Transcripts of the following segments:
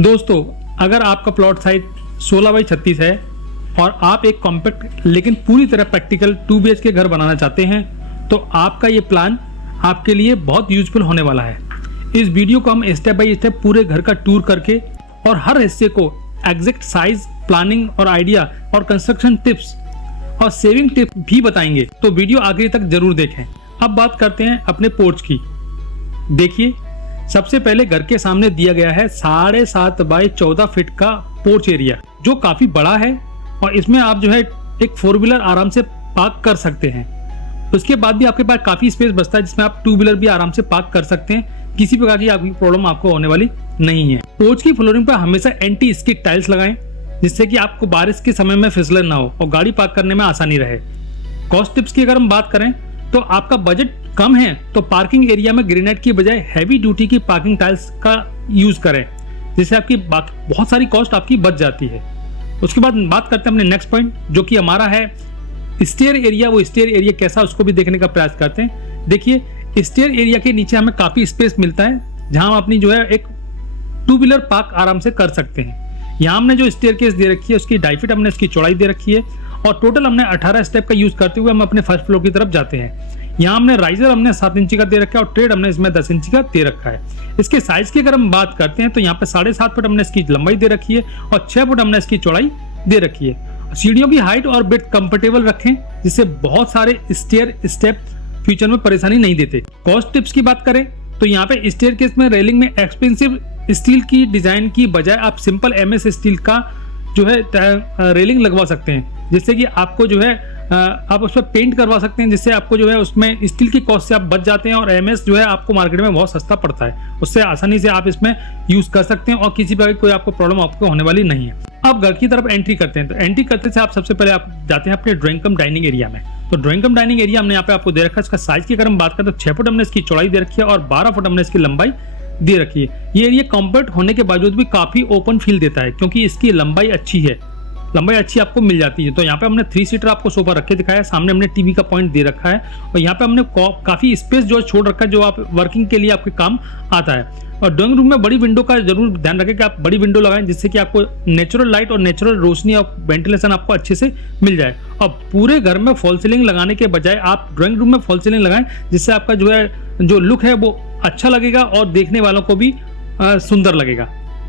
दोस्तों, अगर आपका प्लॉट साइज 16 बाई 36 है और आप एक कॉम्पैक्ट लेकिन पूरी तरह प्रैक्टिकल 2 BHK घर बनाना चाहते हैं तो आपका ये प्लान आपके लिए बहुत यूजफुल होने वाला है। इस वीडियो को हम स्टेप बाय स्टेप पूरे घर का टूर करके और हर हिस्से को एग्जैक्ट साइज, प्लानिंग और आइडिया और कंस्ट्रक्शन टिप्स और सेविंग टिप भी बताएंगे, तो वीडियो आखिरी तक जरूर देखें। अब बात करते हैं अपने पोर्च की। देखिए, सबसे पहले घर के सामने दिया गया है 7.5 बाई 14 फीट का पोर्च एरिया, जो काफी बड़ा है और इसमें आप जो है एक 4 व्हीलर आराम से पार्क कर सकते हैं। उसके बाद भी आपके पास काफी स्पेस बचता है जिसमें आप 2 व्हीलर भी आराम से पार्क कर सकते हैं। किसी प्रकार की आपकी प्रॉब्लम आपको होने वाली नहीं है। पोर्च की फ्लोरिंग पर हमेशा एंटी स्किड टाइल्स लगाएं जिससे कि आपको बारिश के समय में फिसलन ना हो और गाड़ी पार्क करने में आसानी रहे। कॉस्ट टिप्स की अगर हम बात करें तो आपका बजट कम है तो पार्किंग एरिया में ग्रेनाइट की बजाय हैवी ड्यूटी की पार्किंग टाइल्स का यूज करें, जिससे आपकी बहुत सारी कॉस्ट आपकी बच जाती है। उसके बाद बात करते हैं अपने नेक्स्ट पॉइंट, जो कि हमारा है स्टेयर एरिया। वो स्टेयर एरिया कैसा, उसको भी देखने का प्रयास करते हैं। देखिए, स्टेयर एरिया के नीचे हमें काफी स्पेस मिलता है जहां हम अपनी जो है एक 2 व्हीलर पार्क आराम से कर सकते हैं। यहाँ हमने जो स्टेयर केस दे रखी है उसकी 2.5 फीट हमने इसकी चौड़ाई दे रखी है और टोटल हमने 18 स्टेप का यूज करते हुए हम अपने फर्स्ट फ्लोर की तरफ जाते हैं। यहाँ हमने राइजर हमने 7 इंची का दे रखा है और ट्रेड हमने इसमें 10 इंची का दे रखा है। इसके साइज की अगर हम बात करते हैं तो यहाँ पे 7.5 फुट हमने इसकी लंबाई दे रखी है और 6 फुट हमने इसकी चौड़ाई दे रखी है। सीढ़ियों की हाइट और विड्थ कंफर्टेबल रखें जिससे बहुत सारे स्टेयर स्टेप फ्यूचर में परेशानी नहीं देते। कॉस्ट टिप्स की बात करें तो यहाँ पे स्टेयर केस में रेलिंग में एक्सपेंसिव स्टील की डिजाइन की बजाय आप सिंपल MS स्टील का जो है रेलिंग लगवा सकते हैं, जिससे कि आपको जो है आप उस पर पेंट करवा सकते हैं, जिससे आपको जो है उसमें स्टील की कॉस्ट से आप बच जाते हैं और MS जो है आपको मार्केट में बहुत सस्ता पड़ता है। उससे आसानी से आप इसमें यूज कर सकते हैं और किसी प्रकार की कोई आपको प्रॉब्लम आपको होने वाली नहीं है। अब घर की तरफ एंट्री करते हैं तो एंट्री करते से आप सबसे पहले आप जाते हैं अपने ड्राइंग कम डाइनिंग एरिया में। तो ड्राइंग कम डाइनिंग एरिया हमने यहाँ पे आपको दे रखा है। इसका साइज की अगर हम बात करें तो 6 फुट हमने इसकी चौड़ाई दे रखी है और 12 फुट हमने इसकी लंबाई दे रखी है। ये एरिया कॉम्पैक्ट होने के बावजूद भी काफी ओपन फील देता है क्योंकि इसकी लंबाई अच्छी है, लंबाई अच्छी आपको मिल जाती है। तो यहाँ पे हमने 3 सीटर आपको सोफा रख के दिखाया है, सामने हमने टीवी का पॉइंट दे रखा है और यहाँ पे हमने काफी स्पेस जो छोड़ रखा है जो आप वर्किंग के लिए आपके काम आता है। और ड्राइंग रूम में बड़ी विंडो का जरूर ध्यान रखें कि आप बड़ी विंडो लगाएं जिससे कि आपको नेचुरल लाइट और नेचुरल रोशनी और वेंटिलेशन आपको अच्छे से मिल जाए। और पूरे घर में फॉल सीलिंग लगाने के बजाय आप ड्राइंग रूम में फॉल सीलिंग लगाएं जिससे आपका जो है जो लुक है वो अच्छा लगेगा और देखने वालों को भी सुंदर लगेगा।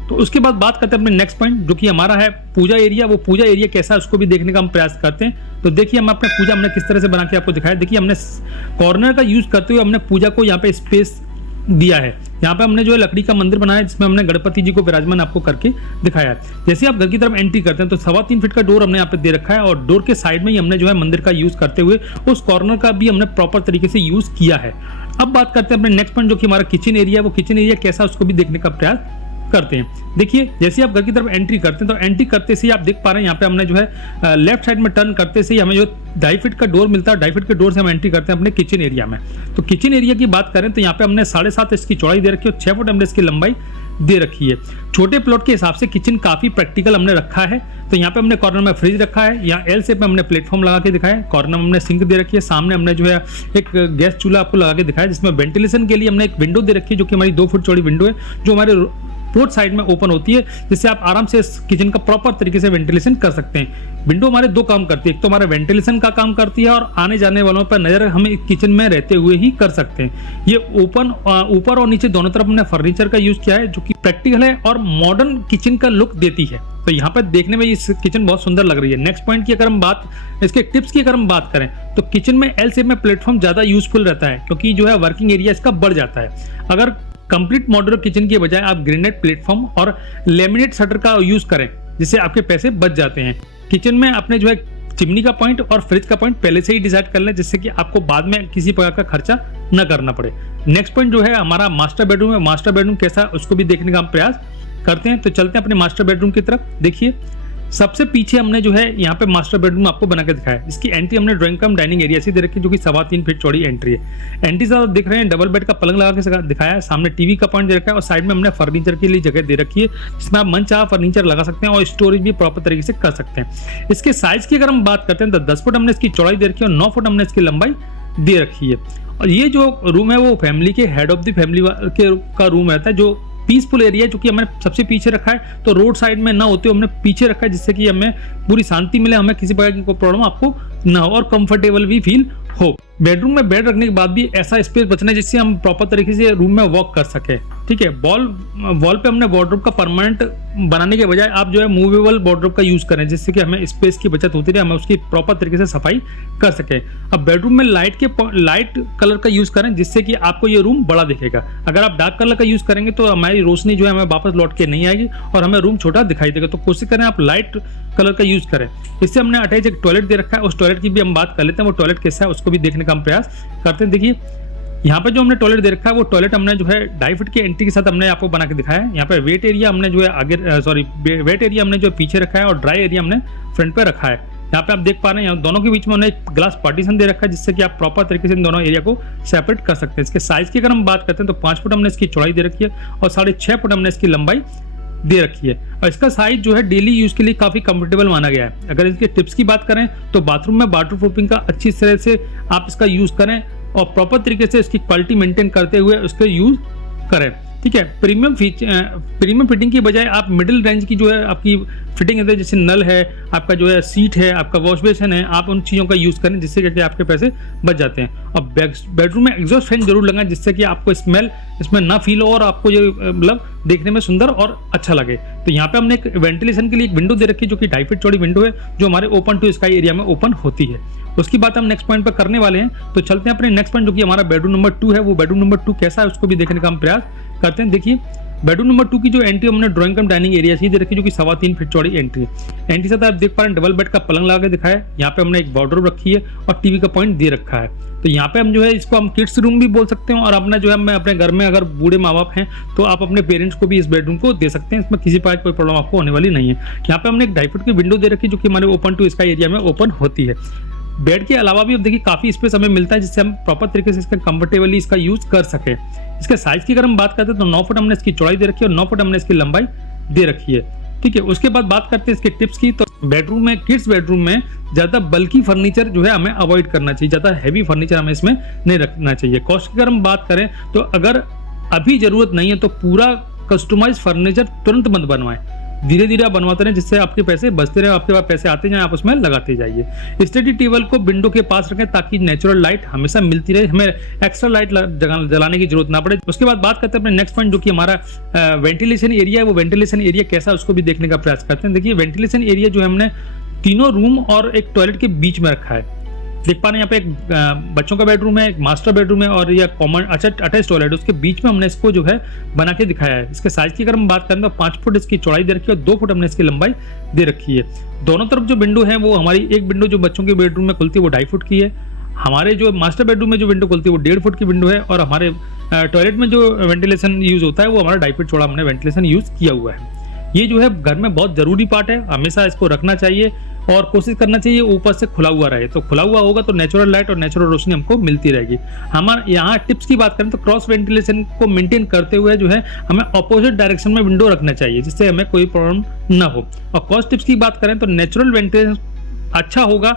तो उसके बाद बात करते हैं अपने नेक्स्ट पॉइंट, जो कि हमारा है पूजा एरिया। वो पूजा एरिया कैसा है उसको भी देखने का हम प्रयास करते हैं। तो देखिए, हम अपने पूजा हमने किस तरह से बना के आपको दिखाया। देखिए, हमने कॉर्नर का यूज करते हुए हमने पूजा को यहाँ पे स्पेस दिया है। यहाँ पे हमने जो है लकड़ी का मंदिर बनाया है जिसमें हमने गणपति जी को विराजमान आपको करके दिखाया है। जैसे आप घर की तरफ एंट्री करते हैं तो 3.25 फीट का डोर हमने यहाँ पे दे रखा है और डोर के साइड में ही हमने जो है मंदिर का यूज करते हुए उस कॉर्नर का भी हमने प्रॉपर तरीके से यूज किया है। अब बात करते हैं अपने नेक्स्ट पॉइंट, जो कि हमारा किचन एरिया। वो किचन एरिया कैसा उसको भी देखने का प्रयास करते हैं। देखिए, जैसे आप घर की तरफ एंट्री करते हैं तो एंट्री करते से ही आप देख पा रहे हैं यहाँ पे हमने जो है लेफ्ट साइड में टर्न करते से ही हमें जो 2.5 फीट का डोर मिलता है। 2.5 फीट के डोर से हम एंट्री करते हैं अपने किचन एरिया में। तो किचन एरिया की बात करें तो यहाँ पे हमने 7.5 इसकी चौड़ाई दे रखी है और 6 फुट हमने इसकी लंबाई दे रखी है। छोटे प्लॉट के हिसाब से किचन काफी प्रैक्टिकल हमने रखा है। तो यहाँ पे हमने कॉर्नर में फ्रिज रखा है, यहाँ L शेप में हमने प्लेटफॉर्म लगा के दिखाया है, कॉर्नर में हमने सिंक दे रखी है, सामने हमने जो है एक गैस चूल्हा आपको लगा के दिखाया जिसमें वेंटिलेशन के लिए हमने एक विंडो दे रखी है जो कि हमारी 2 फुट चौड़ी विंडो है जो हमारे पोर्च साइड में ओपन होती है, जिससे आप आराम से इस किचन का प्रॉपर तरीके से वेंटिलेशन कर सकते हैं। विंडो हमारे 2 काम करती है, एक तो हमारे वेंटिलेशन का काम करती है और आने जाने वालों पर नजर हमें किचन में रहते हुए ही कर सकते हैं। ये ओपन ऊपर और नीचे दोनों तरफ हमने फर्नीचर का यूज किया है जो कि प्रैक्टिकल है और मॉडर्न किचन का लुक देती है। तो यहाँ पर देखने में इस किचन बहुत सुंदर लग रही है। नेक्स्ट पॉइंट की अगर हम बात, इसके टिप्स की अगर हम बात करें तो किचन में L शेप में प्लेटफॉर्म ज्यादा यूजफुल रहता है क्योंकि जो है वर्किंग एरिया इसका बढ़ जाता है। अगर कंप्लीट मॉड्यूलर किचन के बजाय आप ग्रेनाइट प्लेटफॉर्म और लेमिनेट शटर का यूज करें जिससे आपके पैसे बच जाते हैं। किचन में अपने जो है चिमनी का पॉइंट और फ्रिज का पॉइंट पहले से ही डिसाइड कर लें जिससे कि आपको बाद में किसी प्रकार का खर्चा न करना पड़े। नेक्स्ट पॉइंट जो है हमारा मास्टर बेडरूम है। मास्टर बेडरूम कैसा उसको भी देखने का हम प्रयास करते हैं। तो चलते हैं अपने मास्टर बेडरूम की तरफ। देखिए, सबसे पीछे हमने जो है यहाँ पे मास्टर बेडरूम आपको बना के दिखाया है। इसकी एंट्री हमने ड्राइंग कम डाइनिंग एरिया से दे रखी है जो कि 3.25 फीट चौड़ी एंट्री है। एंट्री से दिख रहे हैं डबल बेड का पलंग लगा के दिखाया है, सामने टीवी का पॉइंट दे रखा है और साइड में हमने फर्नीचर के लिए जगह दे रखी है जिसमें आप मन चाह फर्नीचर लगा सकते हैं और स्टोरेज भी प्रॉपर तरीके से कर सकते हैं। इसके साइज की अगर हम बात करते हैं तो 10 फुट हमने इसकी चौड़ाई दे रखी है और 9 फुट हमने इसकी लंबाई दे रखी है। और ये जो रूम है वो फैमिली के हेड ऑफ द फैमिली का रूम रहता है जो पीसफुल एरिया है, जो कि हमने सबसे पीछे रखा है, तो रोड साइड में ना होते हुए हमने पीछे रखा है, जिससे कि हमें पूरी शांति मिले, हमें किसी प्रकार की कोई प्रॉब्लम आपको ना हो और कंफर्टेबल भी फील हो। बेडरूम में बेड रखने के बाद भी ऐसा स्पेस बचना है जिससे हम प्रॉपर तरीके से रूम में वॉक कर सके। ठीक है, वॉल पे हमने वार्डरोब का परमानेंट बनाने के बजाय आप जो है मूवेबल वार्डरोब का यूज करें, जिससे कि हमें स्पेस की बचत होती रहे, हमें उसकी प्रॉपर तरीके से सफाई कर सके। अब बेडरूम में लाइट कलर का यूज करें, जिससे कि आपको ये रूम बड़ा दिखेगा। अगर आप डार्क कलर का यूज करेंगे तो हमारी रोशनी जो है हमें वापस लौट के नहीं आएगी और हमें रूम छोटा दिखाई देगा। तो कोशिश करें आप लाइट कलर का यूज करें। इससे हमने अटैच एक टॉयलेट दे रखा है, उस टॉयलेट की भी हम बात कर लेते हैं, वो टॉयलेट कैसा है उसको भी देखने का हम प्रयास करते हैं। देखिए यहाँ पे जो हमने टॉयलेट दे रखा है, वो टॉयलेट हमने जो है 2.5 फीट की एंट्री के साथ हमने आपको बना के दिखाया है। यहाँ पे वेट एरिया हमने जो है वेट एरिया हमने जो पीछे रखा है और ड्राई एरिया हमने फ्रंट पे रखा है। यहाँ पे आप देख पा रहे हैं दोनों के बीच में हमने एक ग्लास पार्टीशन दे रखा है, जिससे कि आप प्रॉपर तरीके से इन दोनों एरिया को सेपरेट कर सकते हैं। इसके साइज की अगर हम बात करते हैं तो 5 फुट हमने इसकी चौड़ाई दे रखी है और 6.5 फुट हमने इसकी लंबाई दे रखी है। और इसका साइज जो है डेली यूज के लिए काफी कंफर्टेबल माना गया है। अगर इसके टिप्स की बात करें तो बाथरूम में वाटरप्रूफिंग का अच्छी तरह से आप इसका यूज करें और प्रॉपर तरीके से इसकी क्वालिटी मेंटेन करते हुए उसका यूज करें। ठीक है, प्रीमियम फिटिंग की बजाय आप मिडिल रेंज की जो है आपकी फिटिंग है, जैसे नल है, आपका जो है सीट है, आपका वॉश बेसिन है, आप उन चीज़ों का यूज़ करें जिससे कि आपके पैसे बच जाते हैं। और बेडरूम में एग्जॉस्ट फैन जरूर लगाएं, जिससे कि आपको स्मेल इसमें ना फील हो और आपको ये मतलब देखने में सुंदर और अच्छा लगे। तो यहाँ पे हमने एक वेंटिलेशन के लिए एक विंडो दे रखी है, जो कि 2.5 फीट चौड़ी विंडो है, जो हमारे ओपन टू स्काई एरिया में ओपन होती है। उसकी बात हम नेक्स्ट पॉइंट पर करने वाले हैं, तो चलते हैं अपने नेक्स्ट पॉइंट, जो कि हमारा बेडरूम नंबर 2 है। वो बेडरूम नंबर 2 कैसा है उसको भी देखने का हम प्रयास करते हैं। देखिए बेडरूम नंबर 2 की जो एंट्री हमने ड्राइंग कम डाइनिंग एरिया से दे रखी, जो कि 3.25 फीट चौड़ी एंट्री है। एंट्री साथ आप देख पा रहे हैं डबल बेड का पलंग लगा के दिखाया है। यहाँ पे हमने एक वार्डरोब रखी है और टीवी का पॉइंट दे रखा है। तो यहाँ पे हम जो है इसको हम किड्स रूम भी बोल सकते हैं, और अपना जो है मैं अपने घर में अगर बूढ़े माँ बाप हैं तो आप अपने पेरेंट्स को भी इस बेडरूम को दे सकते हैं। इसमें किसी प्रकार कोई प्रॉब्लम आपको होने वाली नहीं है। यहाँ पे हमने एक 2.5 फीट की विंडो दे रखी, जो कि हमारे ओपन टू स्काई एरिया में ओपन होती है। बेड के अलावा भी अब देखिए काफी स्पेस हमें मिलता है, जिससे हम प्रॉपर तरीके से इसका कंफर्टेबली इसका यूज कर सके। इसके साइज की अगर हम बात करते हैं तो 9 फुट हमने इसकी चौड़ाई दे रखी है और 9 फुट हमने इसकी लंबाई दे रखी है। ठीक है, उसके बाद बात करते हैं इसके टिप्स की। तो बेडरूम में, किड्स बेडरूम में ज्यादा बल्कि फर्नीचर जो है हमें अवॉइड करना चाहिए, ज्यादा हैवी फर्नीचर हमें इसमें नहीं रखना चाहिए। कॉस्ट की अगर हम बात करें तो अगर अभी जरूरत नहीं है तो पूरा कस्टमाइज फर्नीचर तुरंत मत बनवाएं, धीरे धीरे आप बनवाते रहें, जिससे आपके पैसे बचते रहे, आपके पास पैसे आते जाएं, आप उसमें लगाते जाइए। स्टडी टेबल को विंडो के पास रखें ताकि नेचुरल लाइट हमेशा मिलती रहे, हमें एक्स्ट्रा लाइट जलाने की जरूरत ना पड़े। उसके बाद बात करते हैं अपने नेक्स्ट पॉइंट, जो कि हमारा वेंटिलेशन एरिया है। वो वेंटिलेशन एरिया कैसा है उसको भी देखने का प्रयास करते हैं। देखिए वेंटिलेशन एरिया जो है हमने तीनों रूम और एक टॉयलेट के बीच में रखा है। देख पा रहे हैं यहाँ पे एक बच्चों का बेडरूम है, एक मास्टर बेडरूम है और यह कॉमन अटैच टॉयलेट, उसके बीच में हमने इसको जो है बना के दिखाया है। इसके साइज की अगर हम बात करें तो 5 फुट इसकी चौड़ाई दे रखी है और 2 फुट हमने इसकी लंबाई दे रखी है। दोनों तरफ जो विंडो है वो हमारी, एक विंडो जो बच्चों के बेडरूम में खुलती है वो 2.5 फुट की है, हमारे जो मास्टर बेडरूम में जो विंडो खुलती है वो 1.5 फुट की विंडो है, और हमारे टॉयलेट में जो वेंटिलेशन यूज होता है वो हमारा 2.5 फुट चौड़ा हमने वेंटिलेशन यूज किया हुआ है। ये जो है घर में बहुत जरूरी पार्ट है, हमेशा इसको रखना चाहिए और कोशिश करना चाहिए ऊपर से खुला हुआ रहे। तो खुला हुआ होगा तो नेचुरल लाइट और नेचुरल रोशनी हमको मिलती रहेगी। हमारे यहाँ टिप्स की बात करें तो क्रॉस वेंटिलेशन को मेंटेन करते हुए जो है हमें ऑपोजिट डायरेक्शन में विंडो रखना चाहिए, जिससे हमें कोई प्रॉब्लम ना हो। और कॉस्ट टिप्स की बात करें तो नेचुरल वेंटिलेशन अच्छा होगा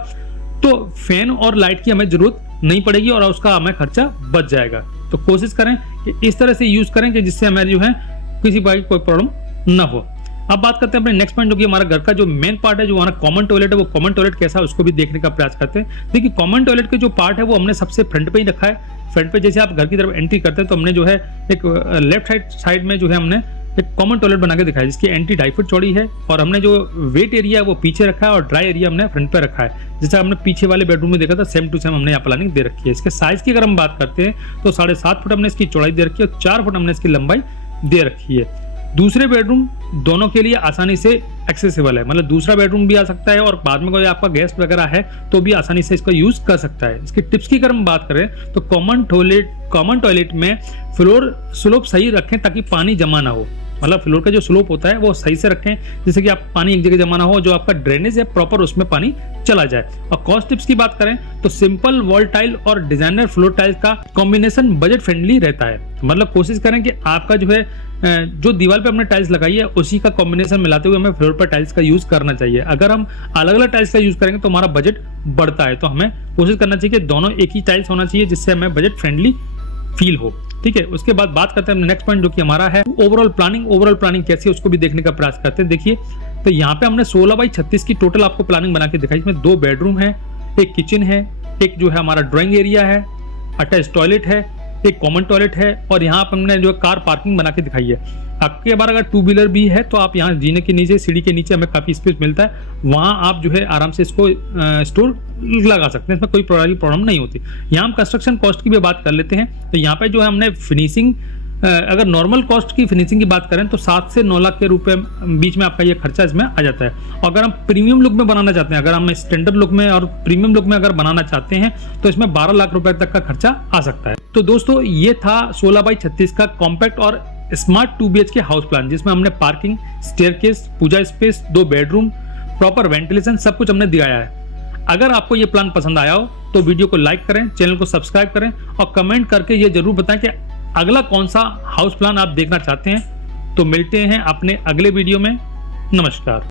तो फैन और लाइट की हमें जरूरत नहीं पड़ेगी और उसका हमें खर्चा बच जाएगा। तो कोशिश करें कि इस तरह से यूज करें कि जिससे हमें जो है किसी प्रकार की कोई प्रॉब्लम ना हो। अब बात करते हैं अपने नेक्स्ट पॉइंट, जो कि हमारा घर का जो मेन पार्ट है, जो हमारा कॉमन टॉयलेट है, वो कॉमन टॉयलेट कैसा है उसको भी देखने का प्रयास करते हैं। देखिए कॉमन टॉयलेट के जो पार्ट है वो हमने सबसे फ्रंट पे ही रखा है। फ्रंट पे जैसे आप घर की तरफ एंट्री करते हैं तो हमने जो है एक लेफ्ट साइड में जो है हमने एक कॉमन टॉयलेट बना के दिखाया, जिसकी एंट्री 2.5 फुट चौड़ी है, और हमने जो वेट एरिया है वो पीछे रखा है और ड्राई एरिया हमने फ्रंट पे रखा है। जैसे हमने पीछे वाले बेडरूम में देखा था सेम टू सेम हमने यहाँ प्लानिंग दे रखी है। इसके साइज की अगर हम बात करते हैं तो 7.5 फुट हमने इसकी चौड़ाई दे रखी है और 4 फुट हमने इसकी लंबाई दे रखी है। दूसरे बेडरूम दोनों के लिए आसानी से एक्सेसिबल है, मतलब दूसरा बेडरूम भी आ सकता है और बाद में कोई आपका गेस्ट वगैरह है तो भी आसानी से इसका यूज कर सकता है। इसकी टिप्स की अगर हम बात करें तो कॉमन टॉयलेट में फ्लोर स्लोप सही रखें ताकि पानी जमा ना हो, मतलब फ्लोर का जो स्लोप होता है वो सही से रखें जिससे कि आप पानी एक जगह जमा ना हो, जो आपका ड्रेनेज है प्रॉपर उसमें पानी चला जाए। और कॉस्ट टिप्स की बात करें तो सिंपल वॉल टाइल और डिजाइनर फ्लोर टाइल्स का कॉम्बिनेशन बजट फ्रेंडली रहता है, मतलब कोशिश करें कि आपका जो है जो दीवार पे हमने टाइल्स लगाई है उसी का कॉम्बिनेशन मिलाते हुए हमें फ्लोर पर टाइल्स का यूज करना चाहिए। अगर हम अलग अलग टाइल्स का यूज करेंगे तो हमारा बजट बढ़ता है, तो हमें कोशिश करना चाहिए कि दोनों एक ही टाइल्स होना चाहिए जिससे हमें बजट फ्रेंडली फील हो। ठीक है, उसके बाद बात करते हैं नेक्स्ट पॉइंट जो कि हमारा है ओवरऑल प्लानिंग कैसी है उसको भी देखने का प्रयास करते हैं। देखिए तो यहाँ पे हमने 16x36 की टोटल आपको प्लानिंग बना के दिखाई। इसमें 2 बेडरूम है, एक किचन है, एक जो है हमारा ड्राइंग एरिया है, अटैच टॉयलेट है, एक कॉमन टॉयलेट है और यहाँ पर हमने जो कार पार्किंग बना के दिखाई है। आपके बार अगर 2 व्हीलर भी है तो आप यहाँ जीने के नीचे सीढ़ी के नीचे हमें काफ़ी स्पेस मिलता है, वहाँ आप जो है आराम से इसको स्टोर लगा सकते हैं, इसमें कोई प्रॉब्लम नहीं होती। यहाँ हम कंस्ट्रक्शन कॉस्ट की भी बात कर लेते हैं। तो यहाँ पे जो है हमने फिनिशिंग, अगर नॉर्मल कॉस्ट की फिनिशिंग की बात करें तो 7 से 9 लाख के रुपए बीच में आपका ये खर्चा इसमें आ जाता है। और अगर हम प्रीमियम लुक में बनाना चाहते हैं, अगर हम स्टैंडर्ड लुक में और प्रीमियम लुक में अगर बनाना चाहते हैं तो इसमें 12 लाख रुपए तक का खर्चा आ सकता है। तो दोस्तों ये था 16x36 का कॉम्पैक्ट और स्मार्ट 2 BHK हाउस प्लान, जिसमें हमने पार्किंग, स्टेयरकेस, पूजा स्पेस, 2 बेडरूम, प्रॉपर वेंटिलेशन सब कुछ हमने दिखाया है। अगर आपको ये प्लान पसंद आया हो तो वीडियो को लाइक करें, चैनल को सब्सक्राइब करें और कमेंट करके ये जरूर बताएं कि अगला कौन सा हाउस प्लान आप देखना चाहते हैं। तो मिलते हैं अपने अगले वीडियो में। नमस्कार।